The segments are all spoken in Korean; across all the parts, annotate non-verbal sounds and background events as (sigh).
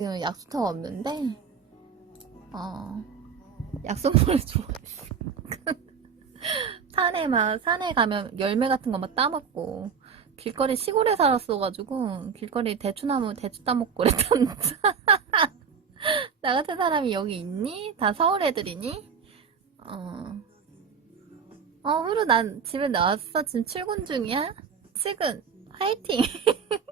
지금 약수터가 없는데, 어, 약수물을 좋아했어. (laughs) 산에 막, 산에 가면 열매 같은 거 막 따먹고, 길거리 시골에 살았어가지고, 길거리 대추나무, 대추 따먹고 그랬던, (laughs) 나 같은 사람이 여기 있니? 다 서울 애들이니? 어, 어, 후루 난 집에 나왔어. 지금 출근 중이야? 출근, 화이팅! (laughs)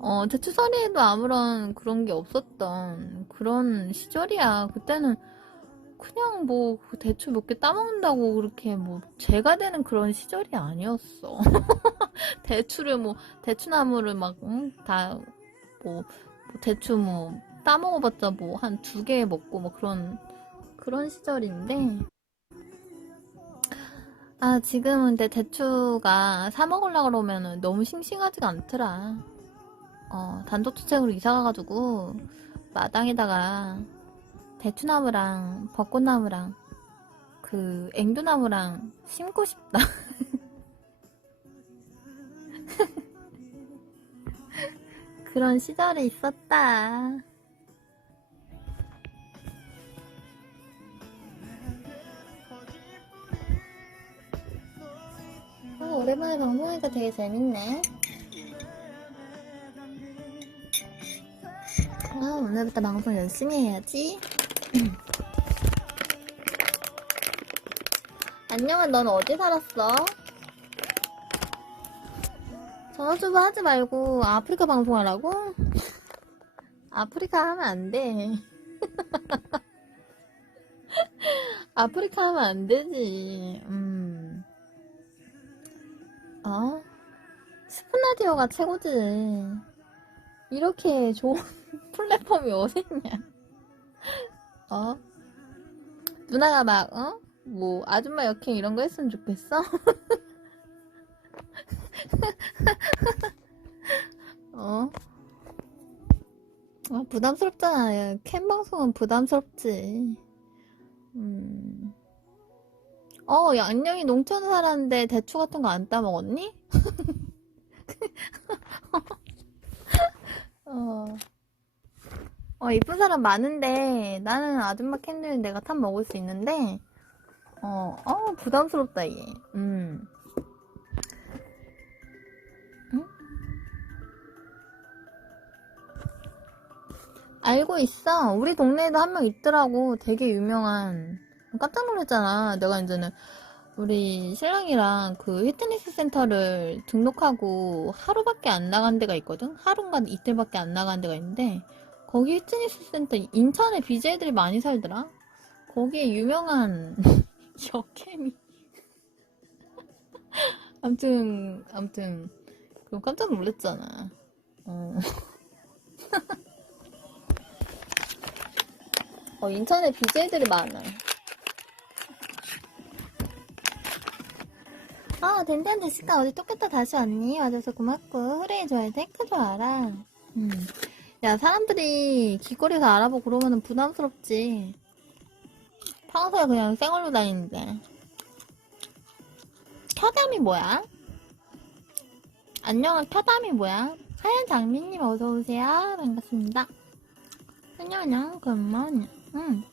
어, 대추서리에도 아무런 그런 게 없었던 그런 시절이야. 그때는 그냥 뭐 대추 몇 개 따먹는다고 그렇게 뭐 죄가 되는 그런 시절이 아니었어. (laughs) 대추를 뭐 대추나무를 막다뭐 대추 뭐 따먹어봤자 뭐 한 두 개 먹고 뭐 그런 그런 시절인데 아 지금은 근데 대추가 사 먹으려고 그러면은 너무 싱싱하지가 않더라. 어, 단독주택으로 이사 가가지고, 마당에다가, 대추나무랑, 벚꽃나무랑, 그, 앵두나무랑 심고 싶다. (laughs) 그런 시절이 있었다. 어, 오랜만에 방송하니까 되게 재밌네. 아, 오늘부터 방송 열심히 해야지. (clears throat) 안녕아, 넌 어디 살았어? 전화주부 하지 말고 아프리카 방송하라고? (laughs) 아프리카 하면 안 돼. (laughs) 아프리카 하면 안 되지. 음. 어? 스푼 라디오가 최고지. 이렇게 좋은 (laughs) 플랫폼이 어딨냐? 어? 누나가 막, 어? 뭐, 아줌마 역행 이런 거 했으면 좋겠어? (laughs) 어? 아, 부담스럽잖아. 야, 캠 방송은 부담스럽지. 음. 어, 야, 안녕히 농촌에 살았는데 대추 같은 거 안 따먹었니? (laughs) 어. 어, 이쁜 사람 많은데, 나는 아줌마 캔들 내가 탑 먹을 수 있는데, 어, 어, 부담스럽다, 얘. 음. 응? 알고 있어. 우리 동네에도 한 명 있더라고. 되게 유명한. 깜짝 놀랐잖아. 내가 이제는 우리 신랑이랑 그 피트니스 센터를 등록하고 하루밖에 안 나간 데가 있거든? 하루인가 이틀밖에 안 나간 데가 있는데, 거기 피트니스 센터, 인천에 BJ들이 많이 살더라? 거기에 유명한 여캠이. 암튼, 암튼, 그럼 깜짝 놀랐잖아. 어. (laughs) 어, 인천에 BJ들이 많아. 어, 덴덴 데시카 어디 똑같다 다시 왔니? 와줘서 고맙고, 후레해줘야 돼? 크 좋아라. 음. 야, 사람들이 길거리에서 알아보고 그러면은 부담스럽지. 평소에 그냥 생얼로 다니는데. 켜담이 뭐야? 안녕, 켜담이 뭐야? 하얀 장미님 어서오세요. 반갑습니다. 안녕, 안녕, 굿모닝. 응.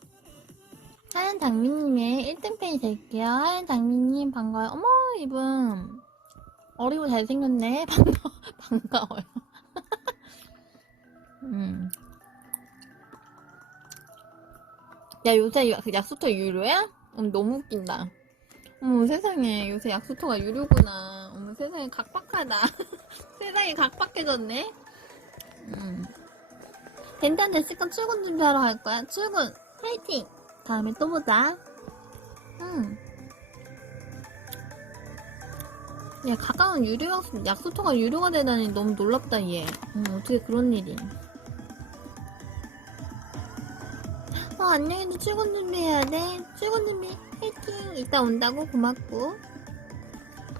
하얀 장미님의 1등 팬이 될게요. 하얀 장미님 반가워요. 어머, 이분. 어리고 잘생겼네. (laughs) 반가워, 반가워요. 음. 야, 요새 약- 그 약수터 유료야? 음, 너무 웃긴다. 어머, 세상에. 요새 약수터가 유료구나. 어머, 세상에 각박하다. (laughs) 세상이 각박해졌네? 음. 덴단 데시건 출근 준비하러 갈 거야. 출근! 화이팅! 다음에 또 보자. 응. 야, 가까운 유료 약수, 약수터가 유료가 되다니 너무 놀랍다, 얘. 음, 어떻게 그런 일이. 안녕히 출근 준비해야 돼. 출근 준비, 화이팅! 이따 온다고 고맙고.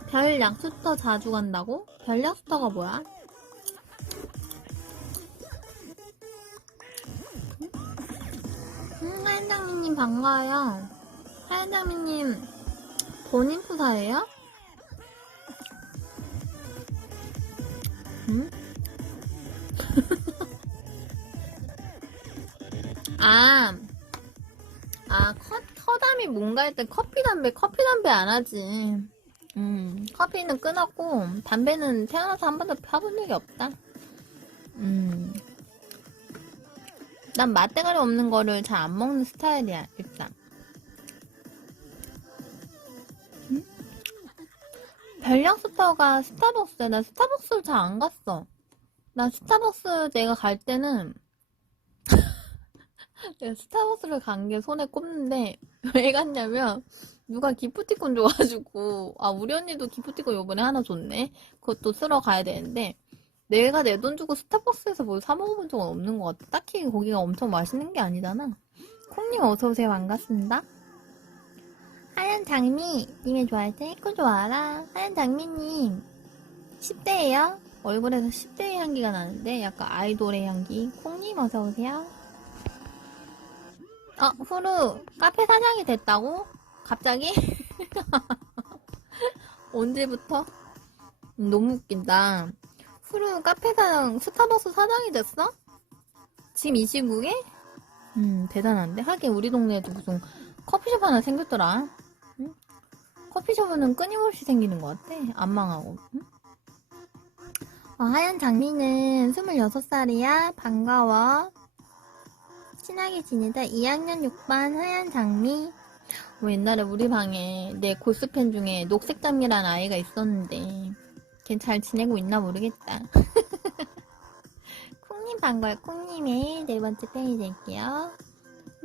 별 약수터 자주 간다고? 별 약수터가 뭐야? 음, 하얀장미님 반가워요. 하얀장미님 본인 푸사예요? 응? (laughs) 아, 아, 커, 커담이 뭔가 할때 커피 담배, 커피 담배 안 하지. 음, 커피는 끊었고, 담배는 태어나서 한 번도 펴본 적이 없다. 음. 난 맛대가리 없는 거를 잘 안 먹는 스타일이야, 일단. 음? 별량스터가 스타벅스야. 나 스타벅스를 잘안 갔어. 나 스타벅스 내가 갈 때는 스타벅스를 간 게 손에 꼽는데 (laughs) 왜 갔냐면 누가 기프티콘 줘가지고 아 우리 언니도 기프티콘 요번에 하나 줬네? 그것도 쓰러 가야 되는데 내가 내 돈 주고 스타벅스에서 뭘 사 먹어본 적은 없는 것 같아. 딱히 거기가 엄청 맛있는 게 아니잖아. 콩님 어서오세요. 반갑습니다. 하얀 장미 님의 좋아할 때 해코 좋아라. 하얀 장미님 10대예요? 얼굴에서 10대의 향기가 나는데 약간 아이돌의 향기. 콩님 어서오세요 어, 후루, 카페 사장이 됐다고? 갑자기? (laughs) 언제부터? 음, 너무 웃긴다. 후루 카페 사장, 스타벅스 사장이 됐어? 지금 이 시국에? 음, 대단한데? 하긴 우리 동네에도 무슨 커피숍 하나 생겼더라. 응? 커피숍은 끊임없이 생기는 것 같아. 안 망하고. 응? 어, 하얀 장미는 26살이야. 반가워. 친하게 지내다 2학년 6반 하얀 장미. 뭐 옛날에 우리 방에 내 골수팬 중에 녹색 장미라는 아이가 있었는데 걔 잘 지내고 있나 모르겠다. (laughs) 콩님 반가워요. 콩님의 네 번째 팬이 될게요.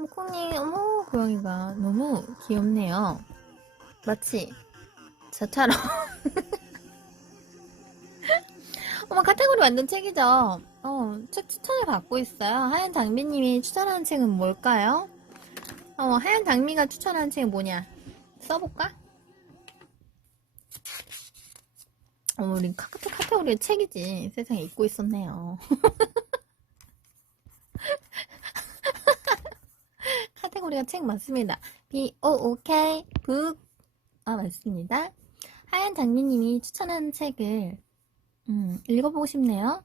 콩님, 어머, 고양이가 너무 귀엽네요. 마치 저처럼. (laughs) 어머, 카테고리 만든 책이죠? 어, 책 추천을 받고 있어요. 하얀 장미님이 추천하는 책은 뭘까요? 어, 하얀 장미가 추천하는 책이 뭐냐? 써볼까? 어머, 우리 카카오 카테고리의 책이지. 세상에 잊고 있었네요. (laughs) 카테고리가 책 맞습니다. B, O, O, K, 북. 아, 맞습니다. 하얀 장미님이 추천하는 책을, 음, 읽어보고 싶네요.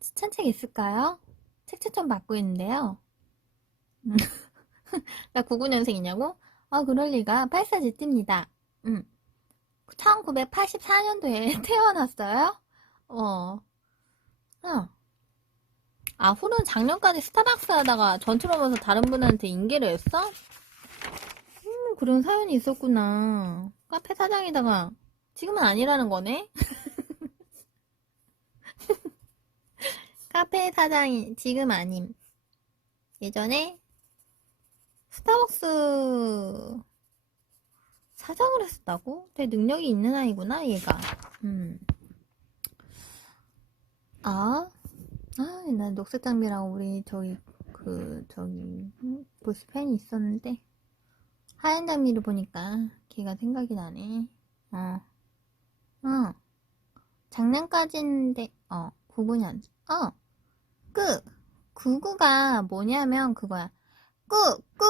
추천책 있을까요? 책 추천 받고 있는데요. 음. (laughs) 나 99년생이냐고? 아, 그럴 리가. 84GT입니다. 음. 1984년도에 (laughs) 태어났어요? 어. 어. 아, 후는 작년까지 스타벅스 하다가 전투를 오면서 다른 분한테 인계를 했어? 음, 그런 사연이 있었구나. 카페 사장이다가 지금은 아니라는 거네? (laughs) 카페 사장이 지금 아님. 예전에 스타벅스 사장을 했었다고? 되게 능력이 있는 아이구나, 얘가. 음. 아, 아, 옛날 녹색 장미랑 우리 저기 그 저기 음, 보스 팬이 있었는데 하얀 장미를 보니까 걔가 생각이 나네. 어, 어. 작년까지인데 어 99년 어 끄. 99가 뭐냐면 그거야. 끄, 끄.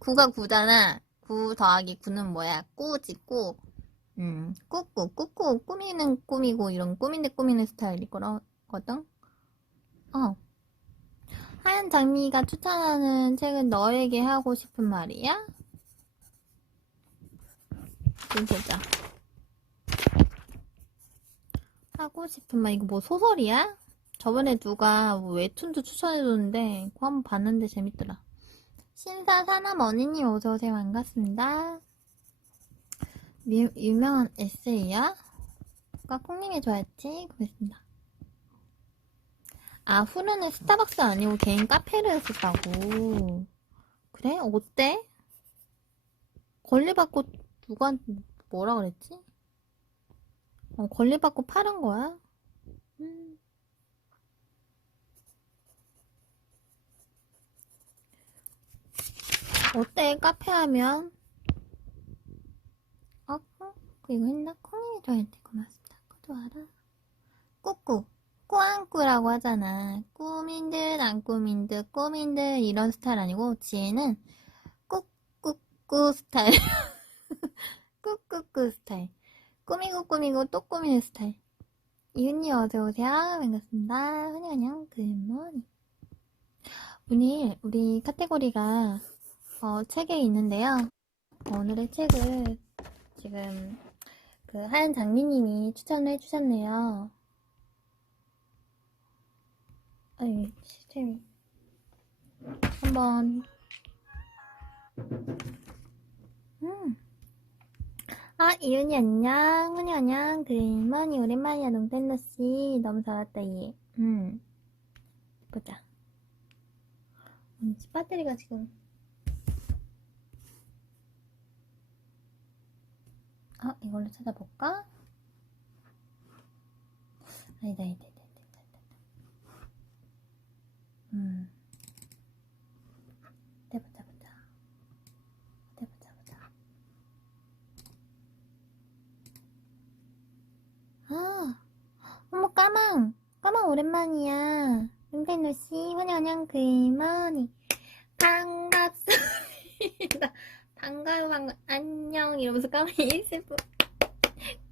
9가 9잖아. 9 더하기 9는 뭐야? 꾸지, 꾸. 음, 꾸꾸, 꾸꾸, 꾸미는 꾸미고, 이런 꾸미는 꾸미는 스타일이 거든? 어. 하얀 장미가 추천하는 책은 너에게 하고 싶은 말이야? 좀 보자. 하고 싶은 말, 이거 뭐 소설이야? 저번에 누가 뭐 웹툰도 추천해줬는데, 그거 한번 봤는데 재밌더라. 신사 사남 언니님 어서오세요. 반갑습니다. 유, 유명한 에세이야? 까꿍님이 좋아했지? 그랬습니다. 아, 후르는 스타벅스 아니고 개인 카페를 했었다고. 그래? 어때? 권리받고 누구한테 뭐라 그랬지? 어, 권리받고 팔은 거야? 음. 어때? 카페 하면? 어? 어? 이거 했나? 콩님이 좋아했대. 고맙습니다. 그것도 알아. 꾸꾸. 꾸안꾸라고 하잖아. 꾸민 듯, 안 꾸민 듯, 꾸민 듯, 이런 스타일 아니고, 지혜는 꾸꾸꾸 스타일. (laughs) 꾸꾸꾸 스타일. 꾸미고 꾸미고 또 꾸미는 스타일. 이윤님 어서오세요. 반갑습니다. 환영, 환영, 굿모닝. 오늘 우리 카테고리가 어, 책에 있는데요. 어, 오늘의 책을 지금 그 하얀 장미님이 추천을 해주셨네요. 아니, 시스템이. 한번, 음. 아, 이윤이 안녕. 훈이 안녕. 그만이 오랜만이야, 농팬더씨. 너무 잘 왔다, 얘. 음. 보자. 음, 배터리가 지금. 아, 이걸로 찾아볼까? 아니다, 아니다, 아니다, 아니다. 음. 어디 보자, 보자. 어디 보자, 보자. 아, 어머, 까망. 까망 오랜만이야. 림펜루씨, 환영환영, 굿모닝. 반갑습니다. 반가워, 반가워. 안녕. 이러면서 까망이 슬프.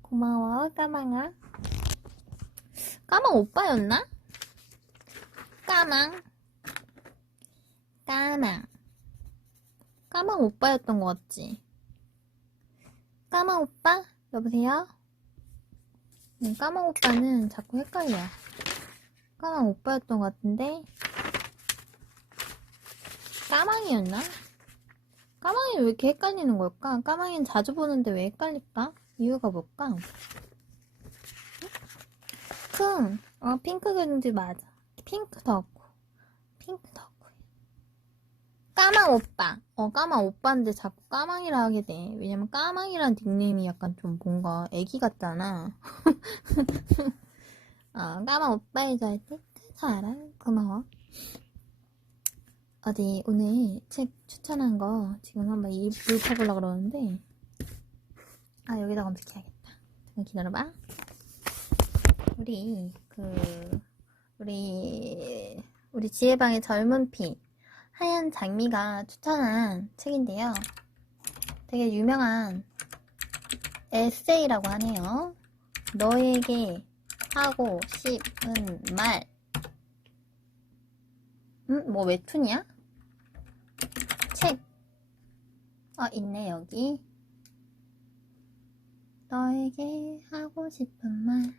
고마워, 까망아. 까망 오빠였나? 까망. 까망. 까망 오빠였던 것 같지? 까망 오빠? 여보세요? 음, 까망 오빠는 자꾸 헷갈려. 까망 오빠였던 것 같은데? 까망이었나? 까망이 왜 이렇게 헷갈리는 걸까? 까망이는 자주 보는데 왜 헷갈릴까? 이유가 뭘까? 쿵! 어, 핑크 그린지 맞아. 핑크 덕후. 핑크 덕후. 까망 오빠. 어, 까망 오빠인데 자꾸 까망이라 하게 돼. 왜냐면 까망이란 닉네임이 약간 좀 뭔가 애기 같잖아. (laughs) 어, 까망 오빠이자 할 때, 사랑. 고마워. 어디, 오늘 책 추천한 거 지금 한번 이 읽어보려고 그러는데, 아, 여기다 검색해야겠다. 잠깐 기다려봐. 우리, 그, 우리, 우리 지혜방의 젊은 피. 하얀 장미가 추천한 책인데요. 되게 유명한 에세이라고 하네요. 너에게 하고 싶은 말. 음, 뭐 웹툰이야? 책. 어, 있네, 여기. 너에게 하고 싶은 말.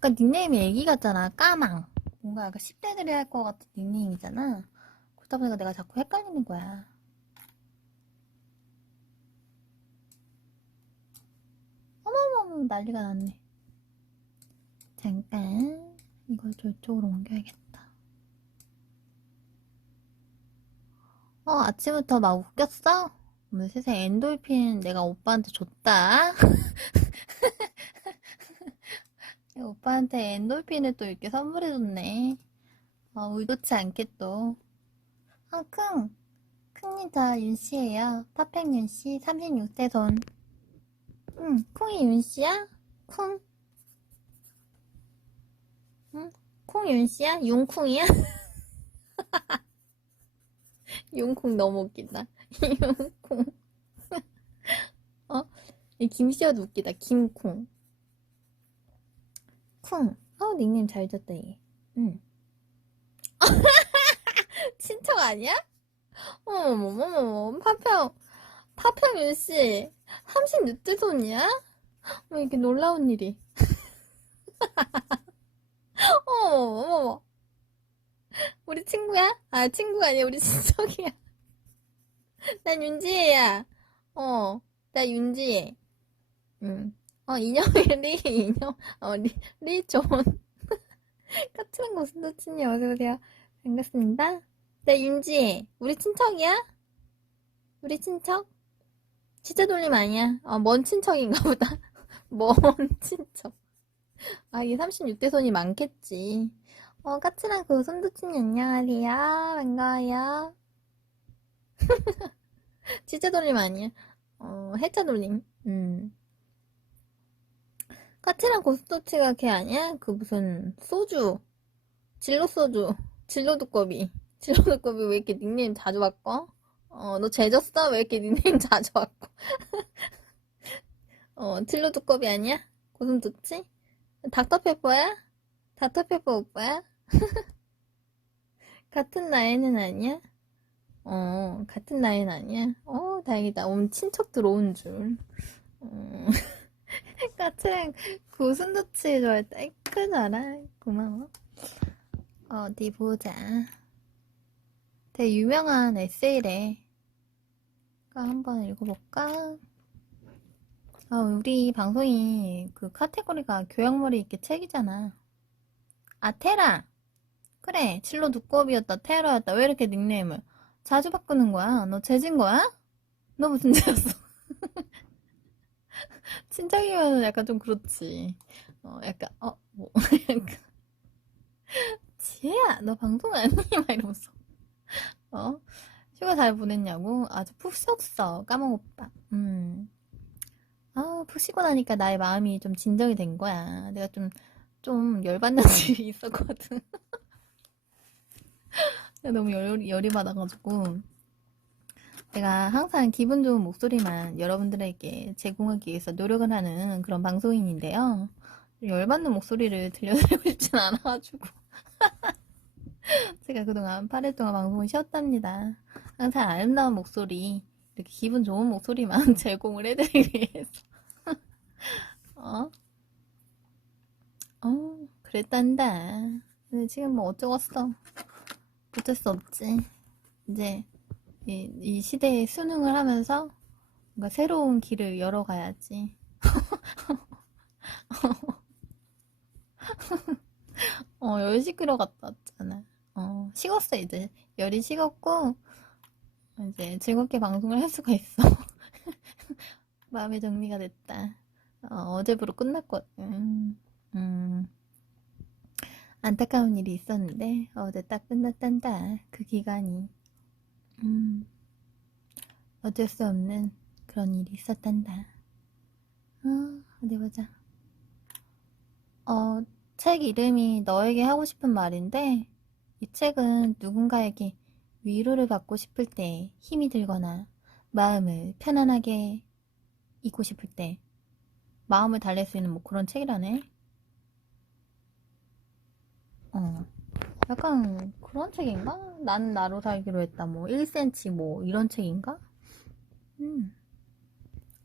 그니까 닉네임이 애기 같잖아. 까망. 뭔가 약간 10대들이 할 것 같은 닉네임이잖아. 그러다 보니까 내가 자꾸 헷갈리는 거야. 어머머머 난리가 났네. 잠깐 이걸 저쪽으로 옮겨야겠다. 어 아침부터 막 웃겼어? 어머 세상에 엔돌핀 내가 오빠한테 줬다. (laughs) 오빠한테 엔돌핀을 또 이렇게 선물해줬네. 어, 의도치 않게 또. 아, 킁. 킁니다, 윤씨예요. 파팽 윤씨, 36세 손. 응, 콩이 윤씨야? 콩? 응? 콩 윤씨야? 용콩이야? (laughs) 용콩 너무 웃긴다. (laughs) 용콩. (laughs) 어? 이 김씨여도 웃기다. 김콩. 쿵. 어, 닉네임 잘 졌다, 얘. 응. 친척 아니야? 어머머머머, 파평, 파평 윤씨, 36대 손이야? 왜 이렇게 놀라운 일이. (laughs) 어머머머. 우리 친구야? 아, 친구가 아니야, 우리 (laughs) 친척이야. 난 윤지혜야. 어, 나 윤지혜. 응. 어, 인형이 (laughs) 리, 인형, 어, 리, 리 존. 까칠한 고슴도치님 어서오세요. 반갑습니다. 네, 윤지. 우리 친척이야? 우리 친척? 진짜 돌림 아니야? 어, 먼 친척인가 보다. (laughs) 먼 친척. 아, 이게 36대 손이 많겠지. 어, 까칠한 고슴도치님 안녕하세요. 반가워요. (laughs) 진짜 돌림 아니야? 어, 해자 돌림. 음. 까칠한 고스톱치가 걔 아니야? 그 무슨 소주 진로 소주 진로 두꺼비 진로 두꺼비 왜 이렇게 닉네임 자주 바꿔? 어 너 죄졌어? 왜 이렇게 닉네임 자주 바꿔? (laughs) 어 진로 두꺼비 아니야? 고슴 좋지? 닥터페퍼야? 닥터페퍼 오빠야? (laughs) 같은 나이는 아니야? 어, 같은 나이는 아니야? 어, 다행이다. 오늘 친척 들어온 줄. 어, (laughs) 까치랑 고슴 좋지 좋아했다. 아이, 그줄 알아. 고마워. 어디 보자. 되게 유명한 에세이래. 그러니까 한번 읽어볼까? 아, 우리 방송이 그 카테고리가 교양머리 있게 책이잖아. 아, 테라! 그래, 칠로 두꺼비였다, 테라였다. 왜 이렇게 닉네임을 자주 바꾸는 거야? 너 재진 거야? 너 무슨 죄였어? (laughs) 친척이면 약간 좀 그렇지. 어, 약간, 어, 뭐, (laughs) 약간. 지혜야, 너 방송 아니? 막 이러면서. 어? 휴가 잘 보냈냐고? 아주 푹 쉬었어, 까먹 오빠. 음. 아, 푹 쉬고 나니까 나의 마음이 좀 진정이 된 거야. 내가 좀, 좀 열받는 (laughs) 일이 있었거든. 내가 너무 열, 열이 받아가지고. 내가 항상 기분 좋은 목소리만 여러분들에게 제공하기 위해서 노력을 하는 그런 방송인인데요. 열받는 목소리를 들려드리고 (laughs) 싶진 않아가지고. (laughs) 제가 그동안 8일 동안 방송을 쉬었답니다. 항상 아름다운 목소리, 이렇게 기분 좋은 목소리만 (laughs) 제공을 해드리기 위해서. (laughs) 어? 어, 그랬단다. 근데 지금 뭐 어쩌겠어. 어쩔 수 없지. 이제, 이, 이 시대에 수능을 하면서 뭔가 새로운 길을 열어가야지. (laughs) 어, 열 식으러 갔다 왔잖아. 어, 식었어, 이제. 열이 식었고, 이제 즐겁게 방송을 할 수가 있어. (laughs) 마음의 정리가 됐다. 어, 제부로 끝났거든. 음, 안타까운 일이 있었는데, 어제 딱 끝났단다. 그 기간이. 음, 어쩔 수 없는 그런 일이 있었단다. 어, 어디 보자. 어, 책 이름이 너에게 하고 싶은 말인데, 이 책은 누군가에게 위로를 받고 싶을 때 힘이 들거나 마음을 편안하게 잊고 싶을 때 마음을 달랠 수 있는 뭐 그런 책이라네. 어. 약간 그런 책인가? 난 나로 살기로 했다. 뭐 1cm 뭐 이런 책인가? 음.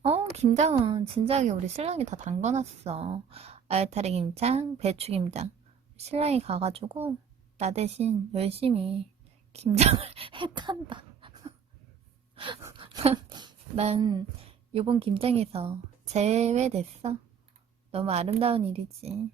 어, 김장은 진작에 우리 신랑이 다 담가놨어. 알타리 김장, 배추 김장. 신랑이 가가지고 나 대신 열심히 김장을 (laughs) 했단다. (laughs) 난 이번 김장에서 제외됐어. 너무 아름다운 일이지.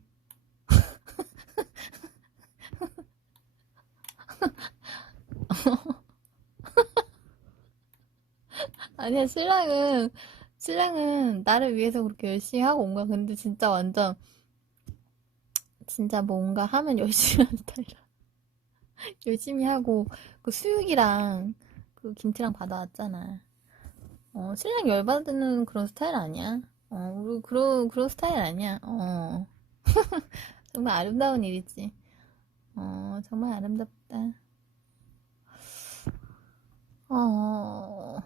(laughs) 아니야, 신랑은, 신랑은 나를 위해서 그렇게 열심히 하고 온 거야. 근데 진짜 완전, 진짜 뭔가 하면 열심히 스타일이야. (laughs) 열심히 하고, 그 수육이랑 그 김치랑 받아왔잖아. 어, 신랑 열받는 그런 스타일 아니야. 어, 우리 그런, 그런 스타일 아니야. 어. (laughs) 정말 아름다운 일이지. 어, 정말 아름답다. 어, 어,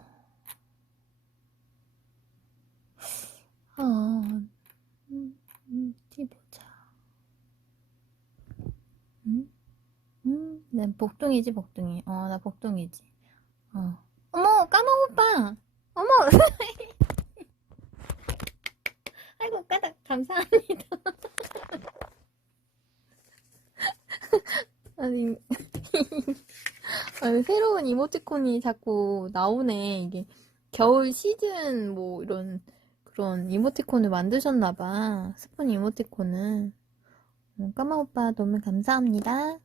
음, 음, 어디 보자. 음, 음, 난 복둥이지, 복둥이. 어, 나 복둥이지. 어. 어머, 까먹 오빠! 어머! (laughs) 아이고, 까닥, 감사합니다. (laughs) 아니, (laughs) 아니, 새로운 이모티콘이 자꾸 나오네. 이게 겨울 시즌 뭐 이런 그런 이모티콘을 만드셨나봐. 스푼 이모티콘은. 음, 까마 오빠 너무 감사합니다.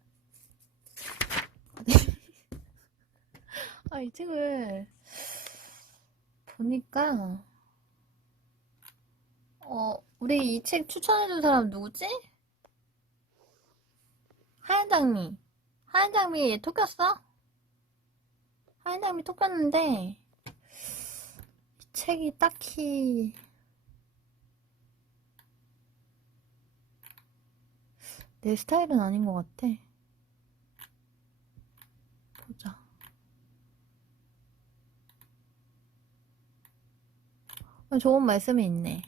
아, 이 책을 보니까, 어, 우리 이 책 추천해준 사람 누구지? 하얀 장미. 하얀 장미 얘 톡였어? 하얀 장미 톡였는데, 이 책이 딱히, 내 스타일은 아닌 것 같아. 보자. 어, 좋은 말씀이 있네.